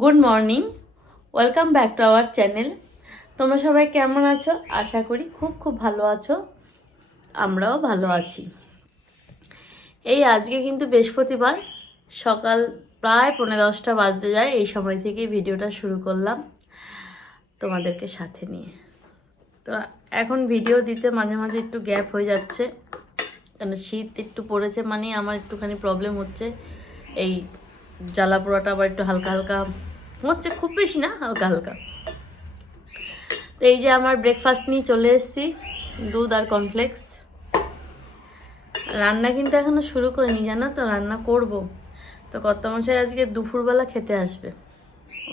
Good morning welcome back to our channel তোমরা সবাই কেমন আছো? আশা করি খুব খুব ভালো আছো। আমরাও ভালো আছি। এই আজকে কিন্তু বৃহস্পতিবার। সকাল প্রায় পনেরো দশটা বাজতে যায়। এই সময় থেকেই ভিডিওটা শুরু করলাম তোমাদেরকে সাথে নিয়ে। তো এখন ভিডিও দিতে মাঝে মাঝে একটু গ্যাপ হয়ে যাচ্ছে। কারণ শীত একটু পড়েছে মানে আমার একটুখানি প্রবলেম হচ্ছে। এই জ্বালা পোড়াটা আবার একটু হালকা হালকা হচ্ছে খুব বেশি না, হালকা হালকা। তো এই যে আমার ব্রেকফাস্ট নিয়ে চলে এসেছি, দুধ আর কমপ্লেক্স রান্না কিন্তু এখনও শুরু করিনি, জানো তো, রান্না করব। তো কত মশাই আজকে দুপুরবেলা খেতে আসবে,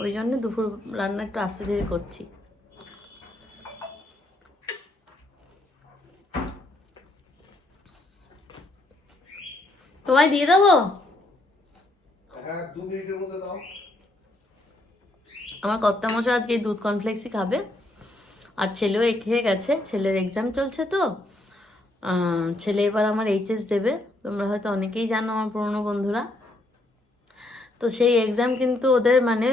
ওই জন্য দুপুর রান্না একটু আস্তে ধীরে করছি। তোমায় দিয়ে দেবো? হ্যাঁ আমার কর্তা মশাই আজকে দুধ কর্নফ্লেক্সই খাবে। আর ছেলেও খেয়ে গেছে, ছেলের এক্সাম চলছে তো। ছেলে এবার আমার এইচএস দেবে। তোমরা হয়তো অনেকেই জানো আমার পুরনো বন্ধুরা। তো সেই এক্সাম কিন্তু ওদের মানে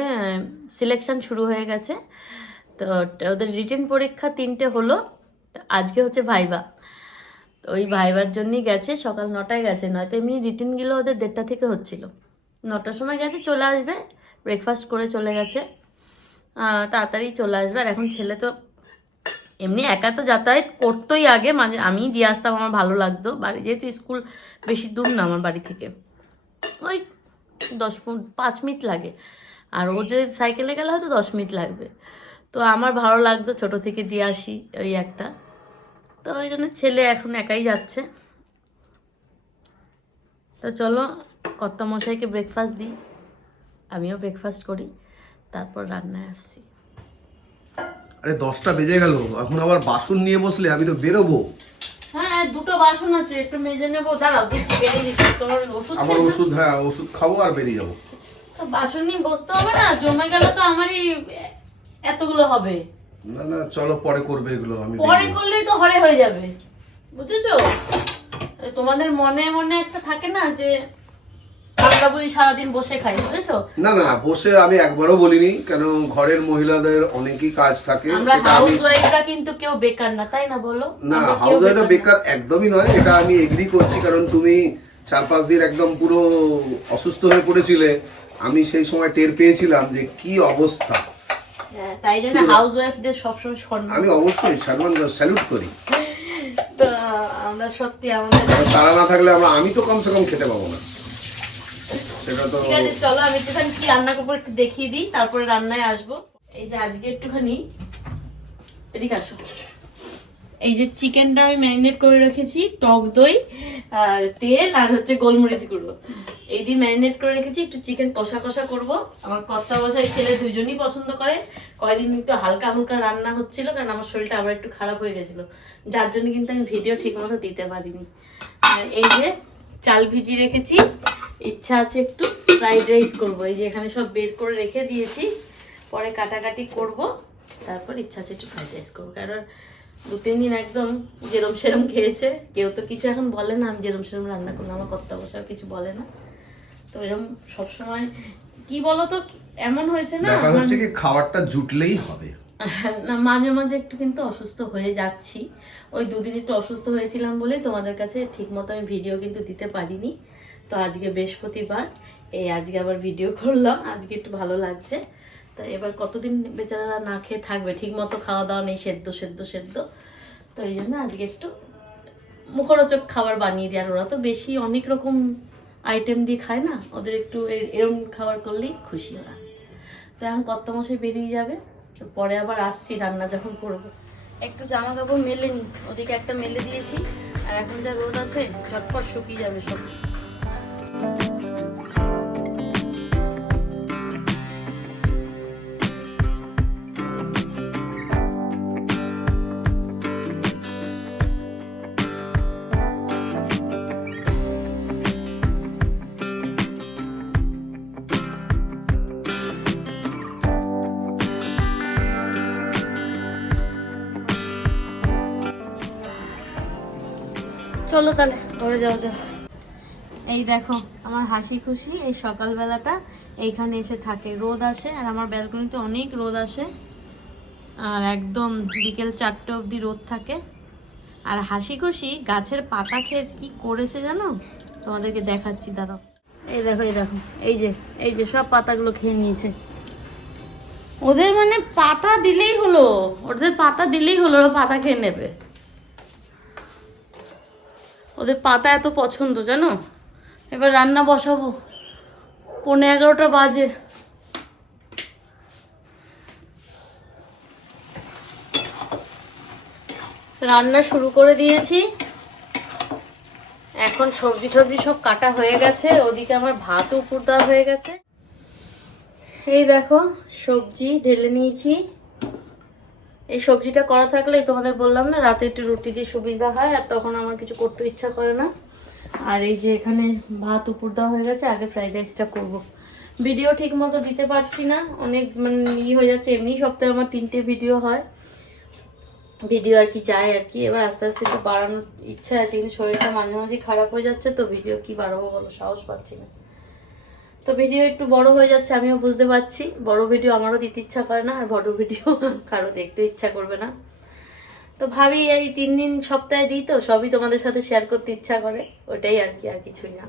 সিলেকশন শুরু হয়ে গেছে। তো ওদের রিটেন পরীক্ষা তিনটে হলো। আজকে হচ্ছে ভাইবা। তো ওই ভাইবার জন্যই গেছে, সকাল নটায় গেছে। নয়তো এমনি রিটেনগুলো ওদের দেড়টা থেকে হচ্ছিল। নটার সময় গেছে, চলে আসবে। ব্রেকফাস্ট করে চলে গেছে। তাড়াতাড়ি চলে আসবে। আর এখন ছেলে তো এমনি একা তো যাতায়াত করতোই আগে। মানে আমি দিয়ে আসতাম, আমার ভালো লাগতো। বাড়ি যেহেতু স্কুল বেশি দূর না আমার বাড়ি থেকে। ওই দশ পাঁচ মিনিট লাগে। আর ও যে সাইকেলে গেলে হয়তো দশ মিনিট লাগবে। তো আমার ভালো লাগতো, ছোট থেকে দিয়ে আসি, ওই একটা। তো ওই জন্য ছেলে এখন একাই যাচ্ছে। তো চলো কর্তা মশাইকে ব্রেকফাস্ট দিই। আমিও ব্রেকফাস্ট করি তারপর রান্নায় আসছি। আরে দশটা বেজে গেল। এখন আবার বাসন নিয়ে বসলে আমি তো বেরোবো। হ্যাঁ দুটো বাসন আছে একটু মেজে নেব। দাঁড়াও দিচ্ছি বেরিয়ে দিচ্ছি তোমার ওষুধ আমার ওষুধ হ্যাঁ ওষুধ খাব আর বেরিয়ে যাব। তো বাসন নিয়ে বসতে হবে না? জমে গেলে তো আমারই এতগুলো হবে। না না চলো পরে করবে এগুলো আমি পরে করলেই তো হরে হয়ে যাবে। বুঝেছ? তোমাদের মনে মনে একটা থাকে না যে আমরা সারাদিন বসে খাই বুঝেছ? না না বসে আমি একবারও বলিনি কেন ঘরের মহিলাদের অনেকই কাজ থাকে আমরা সেটা হাউস আমি ওয়াইফরা কিন্তু কেউ বেকার না তাই না বলো? না আমরা কেউ হাউস ওয়াইফটা না। বেকার একদমই নয় এটা আমি এগ্রি করছি কারণ তুমি চার পাঁচ দিন একদম পুরো অসুস্থ হয়ে পড়েছিলে আমি সেই সময় টের পেয়েছিলাম যে কি অবস্থা। হ্যাঁ, তাই জন্য সবসময় সম্মান। আমি অবশ্যই সম্মান স্যালুট করি। তো আমরা সত্যি আমাদের তারা না থাকলে আমরা আমি তো কমসে কম খেতে পাবো না। সেটা তো ঠিক আছে চলো আমি একটুখানি কি রান্না করব একটু দেখিয়ে দিই তারপরে রান্নায় আসব। এই যে আজকে একটুখানি এদিকে আসো। এই যে চিকেনটা আমি ম্যারিনেট করে রেখেছি টক দই আর তেল আর হচ্ছে গোলমরিচ গুঁড়ো। এই দিয়ে ম্যারিনেট করে রেখেছি, একটু চিকেন কষা কষা করব। আমার কর্তা বসাই ছেলে দুজনই পছন্দ করে। কয়দিন একটু হালকা হালকা রান্না হচ্ছিল, কারণ আমার শরীরটা আবার একটু খারাপ হয়ে গেছিল। যার জন্য কিন্তু আমি ভিডিও ঠিক মতো দিতে পারিনি। এই যে চাল ভিজিয়ে রেখেছি, ইচ্ছা আছে একটু ফ্রাইড রাইস করব। এই যে এখানে সব বের করে রেখে দিয়েছি, পরে কাটাকাটি করব। তারপর ইচ্ছা আছে একটু ফ্রাইড রাইস করব। কারণ দু, তিন দিন একদম যেরম সেরম খেয়েছে, কেউ তো কিছু এখন বলে না, আমি যেরম সেরম রান্না করলাম, আমার কর্তা বসাও কিছু বলে না। তো এরকম সবসময় কি বলতো এমন হয়েছে না ব্যাপার হচ্ছে কি খাবারটা জুটলেই হবে। না মাঝে মাঝে একটু কিন্তু অসুস্থ হয়ে যাচ্ছি। ওই দুদিন একটু অসুস্থ হয়েছিলাম বলে তোমাদের কাছে ঠিক মতো আমি ভিডিও কিন্তু দিতে পারিনি। তো আজকে বৃহস্পতিবার এই আজকে আবার ভিডিও করলাম আজকে একটু ভালো লাগছে। তো এবার কতদিন বেচারা না খেয়ে থাকবে? ঠিক মতো খাওয়া দাওয়া নেই সেদ্ধ সেদ্ধ সেদ্ধ। তো এই জন্য আজকে একটু মুখরোচক খাবার বানিয়ে দিই আর ওরা তো বেশি অনেক রকম আইটেম দিয়ে খায় না, ওদের একটু এরম খাবার করলেই খুশি ওরা। তো এখন কত মাসে বেরিয়ে যাবে, তো পরে আবার আসছি রান্না যখন করব। একটু জামা কাপড় মেলে নি, ওদিকে একটা মেলে দিয়েছি, আর এখন যা রোদ আছে, ঝটপট শুকিয়ে যাবে সব। চলো তাহলে, ঘরে যাও যাও। এই দেখো, আমার হাসি খুশি, এই সকালবেলাটা এইখানে এসে থাকে। রোদ আসে, আর আমার ব্যালকনিতে অনেক রোদ আসে। আর একদম বিকেল চারটে অবধি রোদ থাকে। আর হাসি খুশি, গাছের পাতা খেয়ে কি করেছে জানো? তোমাদেরকে দেখাচ্ছি, দাঁড়াও। এই দেখো এই দেখো, এই যে এই যে সব পাতাগুলো খেয়ে নিয়েছে। ওদের মানে পাতা দিলেই হলো, ওদের পাতা দিলেই হলো, ওরা পাতা খেয়ে নেবে। ওদের পাতা এত পছন্দ, জানো? এবার রান্না বসাবো। পনেরো এগারোটা বাজে। রান্না শুরু করে দিয়েছি। এখন সবজি টবজি সব কাটা হয়ে গেছে। ওদিকে আমার ভাতও উপর দেওয়া হয়ে গেছে। এই দেখো, সবজি ঢেলে নিয়েছি। এই সবজিটা করা থাকলে তোমাদের বললাম না, রাতে একটু রুটি দিয়ে সুবিধা হয়, আর তখন আমার কিছু করতে ইচ্ছা করে না। আর এই যে এখানে ভাত উপর দেওয়া হয়ে গেছে, আগে ফ্রাইড রাইসটা করব। ভিডিও ঠিক মতো দিতে পারছি না, অনেক মানে ই হয়ে যাচ্ছে, এমনি সপ্তাহে আমার তিনটে ভিডিও হয়। ভিডিও আর কি চাই আর কি, এবার আস্তে আস্তে একটু বাড়ানোর ইচ্ছা আছে, কিন্তু শরীরটা মাঝে মাঝে খারাপ হয়ে যাচ্ছে, তো ভিডিও কি বাড়াবো বলো, সাহস পাচ্ছি না। তো ভিডিও একটু বড় হয়ে যাচ্ছে, আমিও বুঝতে পারছি। বড় ভিডিও আমারও দিতে ইচ্ছা করে না, আর বড় ভিডিও কারও দেখতে ইচ্ছা করবে না। তো ভাবি, এই তিন দিন সপ্তাহে দিই তো, সবই তোমাদের সাথে শেয়ার করতে ইচ্ছা করে। ওটাই আর কি, আর কিছুই না।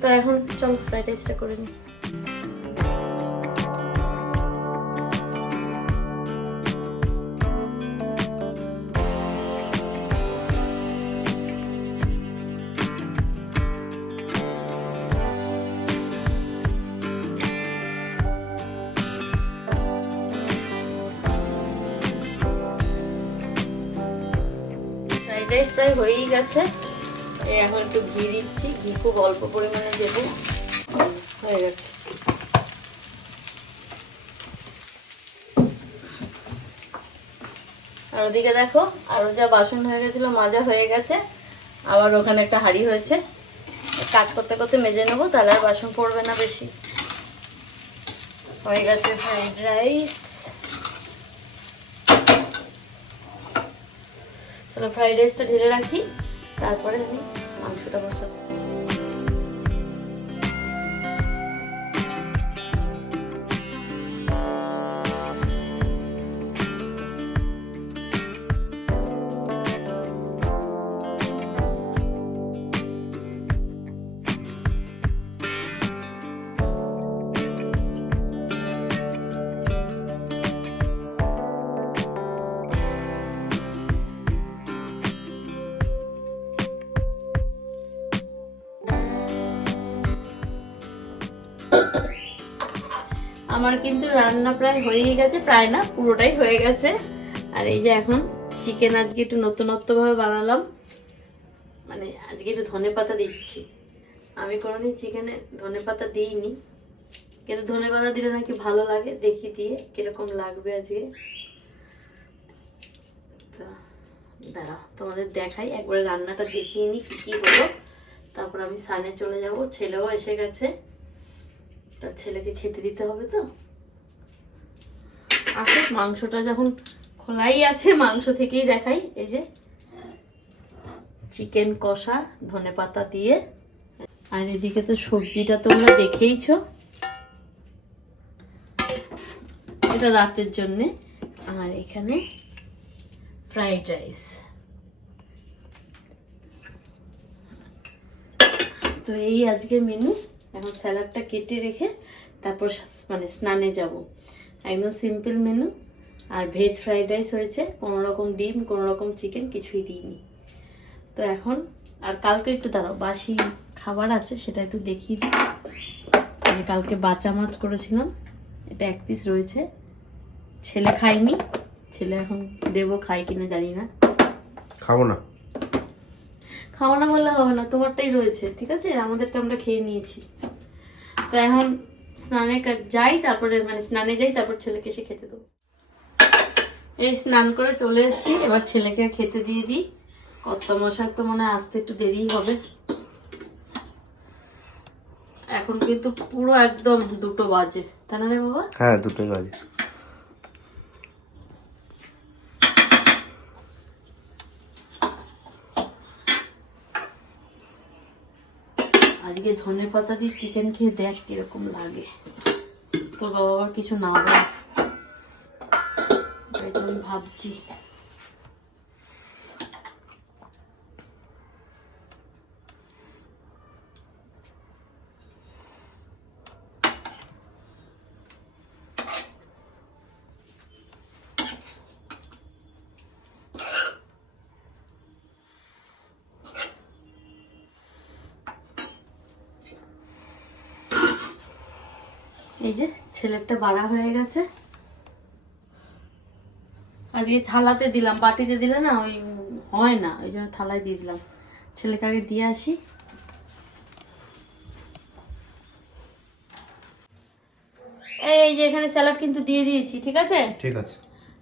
তো এখন চল ফ্রাইড রাইসটা করে নিই প্রায় হয়েই গেছে। এখন একটু ঘি দিচ্ছি। ঘি খুব অল্প পরিমাণে দেবো। হয়ে গেছে। আর ওদিকে দেখো, আরও যা বাসন হয়ে গেছিল, মাজা হয়ে গেছে। আবার ওখানে একটা হাঁড়ি হয়েছে। কাজ করতে করতে মেজে নেব, তাহলে আর বাসন পড়বে না বেশি। হয়ে গেছে ফ্রাইড রাইস চলো ফ্রাইড রাইসটা ঢেলে রাখি তারপরে আমি মাংসটা বসাবো। আমার কিন্তু রান্না প্রায় হয়েই গেছে, প্রায় না, পুরোটাই হয়ে গেছে। আর এই যে এখন চিকেন আজকে একটু নতুনত্বভাবে বানালাম। মানে আজকে একটু ধনে পাতা দিচ্ছি। আমি কোনোদিন চিকেনে ধনে পাতা দিইনি। কিন্তু ধনে পাতা দিলে নাকি ভালো লাগে, দেখি দিয়ে কীরকম লাগবে আজকে। তো, দাঁড়াও, তোমাদের দেখাই, একবারে রান্নাটা দেখিয়ে নিই কী কী হলো। তারপর আমি সানে চলে যাব, ছেলেও এসে গেছে। তার ছেলেকে খেতে দিতে হবে তো? আসুক, মাংসটা যখন খোলাই আছে, মাংস থেকেই দেখাই। এই যে চিকেন কষা, ধনে পাতা দিয়ে। আর এদিকে তো সবজিটা তোমরা দেখেইছো। এটা রাতের জন্যে। আর এখানে ফ্রাইড রাইস। তো এই আজকে মেনু। এখন স্যালাডটা কেটে রেখে তারপর মানে স্নানে যাব। একদম সিম্পল মেনু আর ভেজ ফ্রাইড রাইস হয়েছে কোনো রকম ডিম কোনো রকম চিকেন কিছুই দিইনি। তো এখন আর কালকে একটু দাঁড়াও বাসি খাবার আছে সেটা একটু দেখিয়ে দিই। আমি কালকে বাচ্চা মাছ করেছিলাম এটা এক পিস রয়েছে। ছেলে খায়নি ছেলে এখন দেবো খাই কিনা জানি না। খাব না। খাওয়া না বললে হবে না তোমারটাই রয়েছে ঠিক আছে? আমাদেরটা আমরা খেয়ে নিয়েছি। তো এখন স্নানে যাই তারপরে মানে স্নানে যাই তারপর ছেলেকে এসে খেতে দেবো। এই স্নান করে চলে এসেছি এবার ছেলেকে খেতে দিয়ে দিই। কত মশার তো মনে হয় আসতে একটু দেরি হবে। এখন কিন্তু পুরো একদম দুটো বাজে। তাই না রে বাবা? হ্যাঁ দুটোই বাজে। আজকে ধনে পাতা দিয়ে চিকেন খেয়ে দেখ কীরকম লাগে। তোর বাবা কিছু না ভাবছি। এই যে ছেলেরটা বাড়া হয়ে গেছে। আজকে থালাতে দিলাম বাটিতে দিলে না ওই হয় না ওই জন্য থালায় দিয়ে দিলাম। ছেলেকে আগে দিয়ে আসি। এই যে এখানে স্যালাড কিন্তু দিয়ে দিয়েছি ঠিক আছে? ঠিক আছে।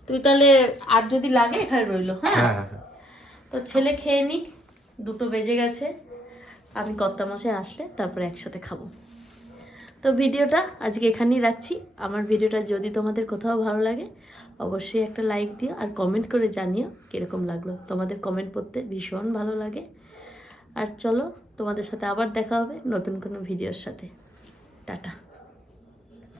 তুই তাহলে আর যদি লাগে এখানে রইল হ্যাঁ? হ্যাঁ হ্যাঁ হ্যাঁ। তো ছেলে খেয়ে নিক দুটো বেজে গেছে। আমি কর্তা মশাই আসলে তারপরে একসাথে খাব। তো ভিডিওটা আজকে এখানেই রাখছি। আমার ভিডিওটা যদি তোমাদের কোথাও ভালো লাগে, অবশ্যই একটা লাইক দিও আর কমেন্ট করে জানিও কীরকম লাগল। তোমাদের কমেন্ট পড়তে ভীষণ ভালো লাগে। আর চলো তোমাদের সাথে আবার দেখা হবে নতুন কোনো ভিডিওর সাথে। টাটা।